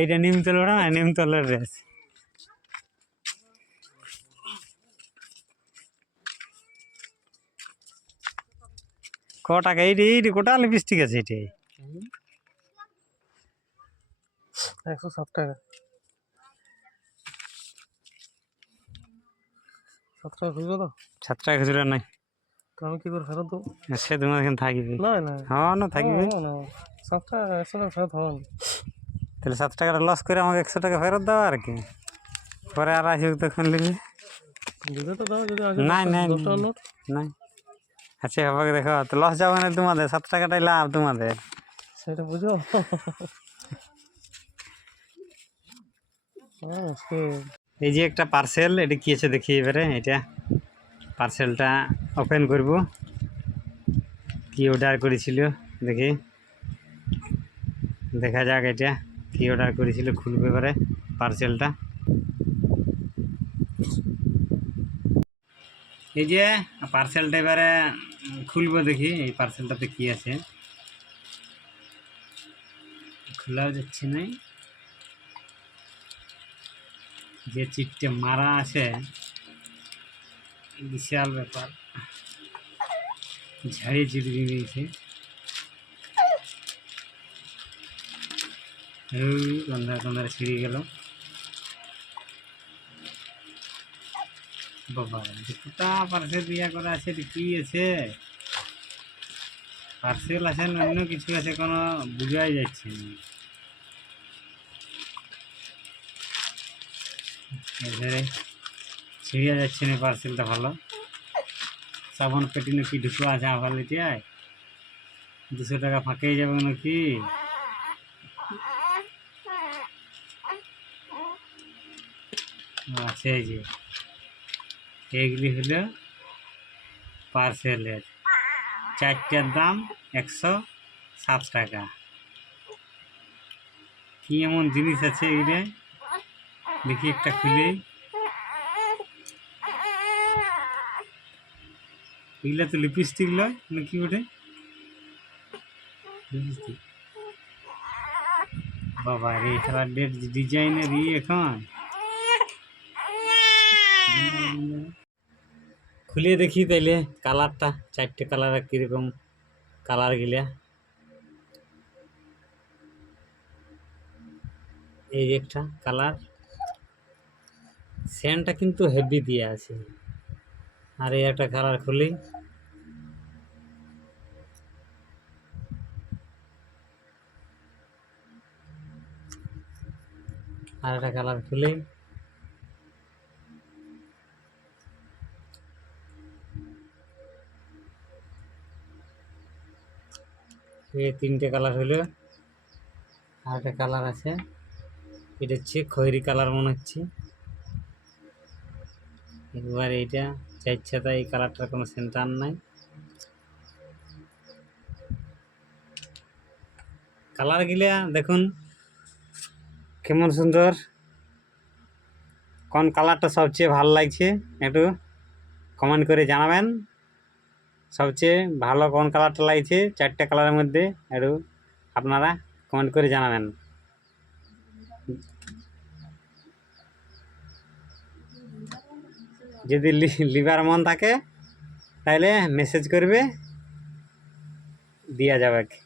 এইটা নিমতলা না নিমতলার ড্রেস ক? টাকা এইটি এইটি কোটা লিপস্টিক আছে এটি একশো সাত টাকা। সাত টাকা খুঁজবে তো? সাত টাকা খুচরা নাই তো আমি কি করে ফেরত দেবো? সে তোমার এখানে থাকবে। না না। হ্যাঁ না থাকবে। না। সাত টাকা একশো টাকা ফেরত হবে তাহলে সাত টাকাটা লস করে আমাকে একশো টাকা ফেরত দাও আর কি। পরে আর আসুক তখন যদি নাই নাই নাই। আচ্ছা বাবাকে দেখো তো লস যাবে না তোমাদের সাত টাকাটাই লাভ তোমাদের। সেটা বুঝো। হ্যাঁ এই যে একটা পার্সেল এটা কি আছে দেখি এবারে এটা পার্সেলটা ওপেন করব। কি অর্ডার করেছিল দেখি। দেখা যাক এটা। কি অর্ডার করেছিল খুলবে এবারে পার্সেলটা। এই যে, পার্সেলটা এবারে খুলবো দেখি, এই পার্সেলটাতে কি আছে? খোলাও যাচ্ছে না যে চিটটা মারা আছে, বিশাল ব্যাপার। ঝাড়িয়ে চিট দিয়ে দিয়েছে গন্ধার গন্ধার ছিঁড়ে গেল। বাবা কোটা পার্সেল দিয়া করা আছে কি আছে? পার্সেল আছে অন্য কিছু আছে, কোনো বোঝাই যাচ্ছে এবারে যাচ্ছে না পার্সেলটা ভালো। সাবান পেটি নাকি ঢুকো আছে আবার লিটিয়ায় দুশো টাকা ফাঁকেই যাবে নাকি? আছে যে। এইগুলি হলো পার্সেলের চারটার দাম একশো সাত টাকা। কি এমন জিনিস আছে এইটা দেখি একটা খুলে। এগুলা তো লিপস্টিক লয় নাকি ওঠে লিপস্টিক বাবা রে খেলার ডেট ডিজাইনের ই এখন। খুলে দেখি তাইলে, কালারটা, চারটে কালার কীরকম কালার গিলা। এই একটা কালার। সেন্টটা কিন্তু হেভি দিয়ে আছে। আর এই একটা কালার খুলি। আর একটা কালার খুলি। এই তিনটে কালার হলো। আর একটা কালার আছে। এটা হচ্ছে খয়েরি কালার মনে হচ্ছে। একবার এইটা চাইছে তাই এই কালারটার কোনো সেন্টার নাই। কালার গিলা দেখুন, কেমন সুন্দর। কোন কালারটা সবচেয়ে ভালো লাগছে একটু কমেন্ট করে জানাবেন। সবচেয়ে ভালো কোন কালারটা লাগছে? চারটে কালারের মধ্যে একটু আপনারা কমেন্ট করে জানাবেন। যদি লি- লিবার মন থাকে, তাহলে মেসেজ করবে দেওয়া যাবে।